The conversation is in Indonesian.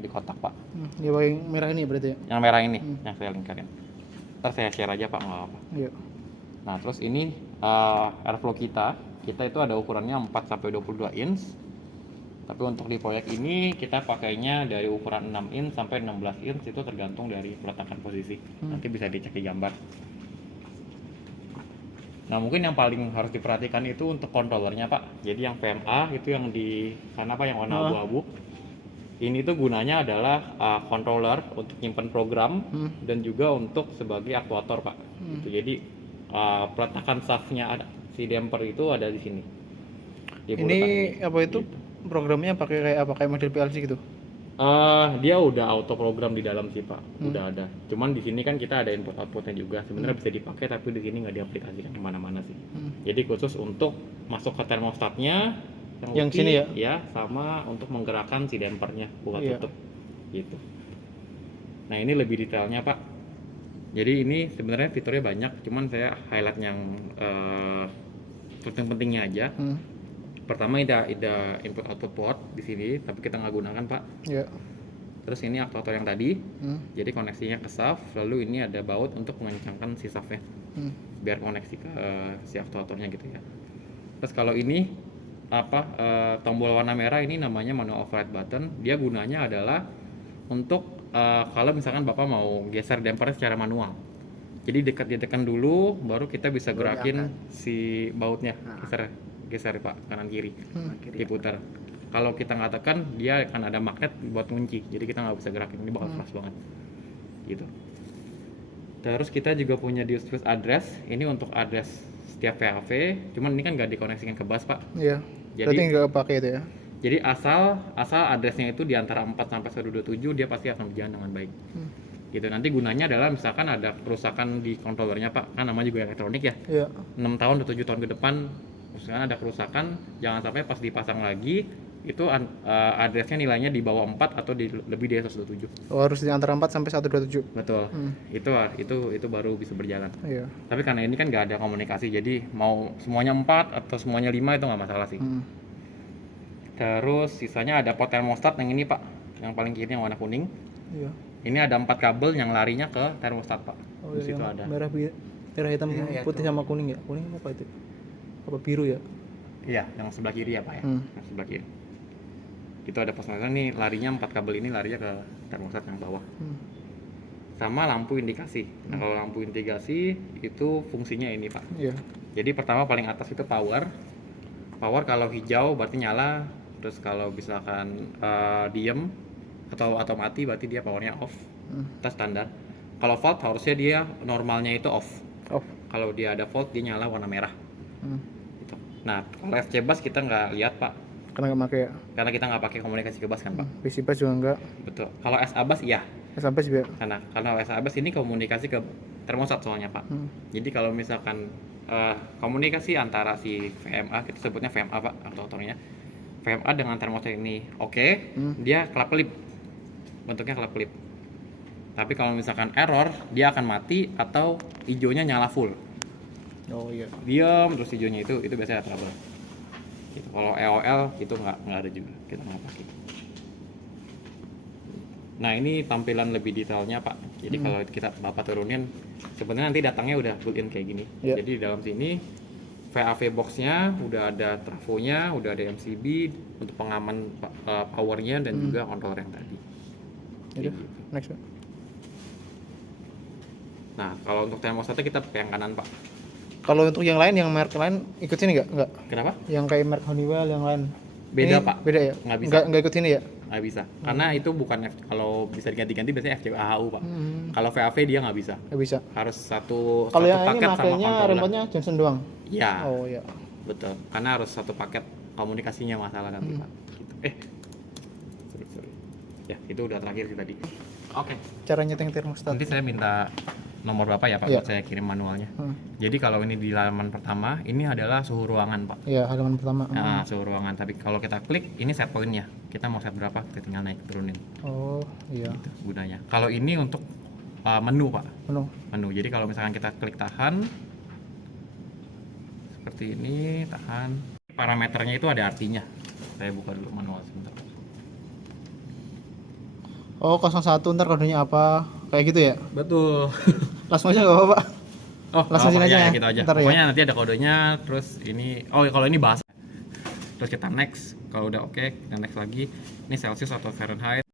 di kotak Pak. Di bagian merah ini berarti ya? Yang merah ini yang saya lingkarin. Ntar saya share aja Pak, nggak apa-apa. Iya. Nah terus ini airflow kita itu ada ukurannya 4 sampai 22 inch. Tapi untuk di proyek ini kita pakainya dari ukuran 6 inch sampai 16 inch, itu tergantung dari peletakan posisi. Nanti bisa dicek di gambar. Nah mungkin yang paling harus diperhatikan itu untuk controllernya Pak. Jadi yang VMA itu yang di sana Pak, yang warna abu-abu. Ini tuh gunanya adalah controller untuk nyimpen program dan juga untuk sebagai aktuator Pak. Gitu. Jadi peletakan shaftnya si damper itu ada di sini. Di Ini bulutan apa itu? gitu. Programnya pakai kayak apa? Kayak model PLC gitu? Dia udah auto program di dalam sih Pak, udah ada. Cuman di sini kan kita ada input outputnya juga. Sebenarnya bisa dipakai tapi di sini nggak diaplikasikan kemana-mana sih. Jadi khusus untuk masuk ke termostatnya Yang UPI, sini ya? ya, sama untuk menggerakkan si dampernya buka Iya. tutup gitu. Nah ini lebih detailnya Pak. Jadi ini sebenarnya fiturnya banyak, cuman saya highlight yang penting-pentingnya aja. Pertama ada input output port di sini, tapi kita nggak gunakan Pak. Iya. Terus ini aktuator yang tadi, jadi koneksinya ke shaft, lalu ini ada baut untuk mengencangkan si shaftnya, biar koneksi ke si aktuatornya gitu ya. Terus kalau ini tombol warna merah ini namanya manual override button. Dia gunanya adalah untuk kalau misalkan Bapak mau geser dampernya secara manual. Jadi ditekan dulu, baru kita bisa gerakin si bautnya, geser Pak, kanan kiri, diputar. Kalau kita nggak tekan, dia akan ada magnet buat kunci, jadi kita nggak bisa gerakin. Ini bakal keras banget gitu. Terus kita juga punya diode switch address. Ini untuk address setiap VAV, cuman ini kan nggak dikoneksikan ke bus Pak. Iya. Jadi Berarti nggak pakai itu ya? Jadi asal addressnya itu di antara 4 sampai 127, dia pasti akan berjalan dengan baik. Gitu. Nanti gunanya adalah misalkan ada kerusakan di controllernya Pak, kan namanya juga elektronik ya. Iya. 6 tahun atau 7 tahun ke depan misalkan ada kerusakan, jangan sampai pas dipasang lagi itu addressnya nilainya di bawah 4 atau lebih dari 127. Oh, harus di antara 4 sampai 127. Betul. Itu baru bisa berjalan. Iya. Tapi karena ini kan nggak ada komunikasi, jadi mau semuanya 4 atau semuanya 5 itu nggak masalah sih. Terus sisanya ada port termostat yang ini Pak, yang paling kiri yang warna kuning. Iya. Ini ada 4 kabel yang larinya ke termostat Pak. Oh, Di iya, situ yang ada. merah hitam putih sama kuning ya? Kuning apa itu? Apa biru ya? Iya, yang sebelah kiri ya Pak ya. Yang sebelah kiri. Itu ada posnya nih, larinya 4 kabel ini larinya ke termostat yang bawah. Sama lampu indikasi. Nah, kalau lampu indikasi itu fungsinya ini Pak. Iya. Jadi pertama paling atas itu power. Power kalau hijau berarti nyala, terus kalau misalkan diem atau mati berarti dia powernya off. Itu standar. Kalau fault harusnya dia normalnya itu off. Off. Kalau dia ada fault dia nyala warna merah. Gitu. Nah kalau FC bus kita nggak lihat Pak, Karena nggak pakai ya? karena kita nggak pakai komunikasi ke bus kan Pak. PC bus juga nggak. Betul. Kalau SA bus iya. Sampai juga. Karena SA bus ini komunikasi ke termostat soalnya Pak. Jadi kalau misalkan komunikasi antara si VMA, kita sebutnya VMA Pak, aktuatornya. VMA dengan termostat ini oke, dia kelap-kelip. Bentuknya kelap-kelip. Tapi kalau misalkan error, dia akan mati atau hijaunya nyala full. Oh iya. Diam terus hijaunya itu biasanya trouble. Gitu. Kalau EOL itu nggak ada juga, kita nggak pakai. Nah ini tampilan lebih detailnya Pak. Jadi kalau kita Bapak turunin, sebenarnya nanti datangnya udah built-in kayak gini. Yeah. Jadi di dalam sini VAV boxnya udah ada trafonya, udah ada MCB untuk pengaman powernya dan juga controller yang tadi. Yaudah, next Pak. Nah kalau untuk termostatnya kita pakai yang kanan Pak. Kalau untuk yang lain, yang merek lain ikut sini nggak? Nggak. Kenapa? Yang kayak merek Honeywell yang lain. Beda Ini Pak. Beda ya? Nggak bisa. Nggak ikut sini ya? Nggak bisa. Karena itu bukan kalau bisa diganti-ganti biasanya FCAHU Pak. Kalau VAV dia nggak bisa. Nggak bisa. Harus satu Kalau yang ini paket sama makainya controller. remote-nya Johnson doang. Iya. Oh iya. Betul. Karena harus satu paket, komunikasinya masalah nanti Pak. Gitu. Sorry. Ya itu udah terakhir sih tadi. Oke. Cara nyeting termostat. Nanti saya minta nomor Bapak ya Pak, Iya. buat saya kirim manualnya. Jadi kalau ini di halaman pertama, ini adalah suhu ruangan Pak. Iya, halaman pertama. Nah, suhu ruangan. Tapi kalau kita klik, ini set pointnya. Kita mau set berapa, kita tinggal naik turunin. Oh iya. Gitu gunanya. Kalau ini untuk menu Pak. Menu. Jadi kalau misalkan kita klik tahan, seperti ini, tahan. Parameternya itu ada artinya. Saya buka dulu manual sebentar. Oh 01 ntar kodenya apa kayak gitu ya? Betul. Langsung aja nggak apa-apa. Oh, Langsung sini aja ya, gitu aja. ntar ya. Pokoknya nanti ada kodenya, terus ini, kalau ini bahasa. Terus kita next, kalau udah oke, kita next lagi. Ini Celsius atau Fahrenheit.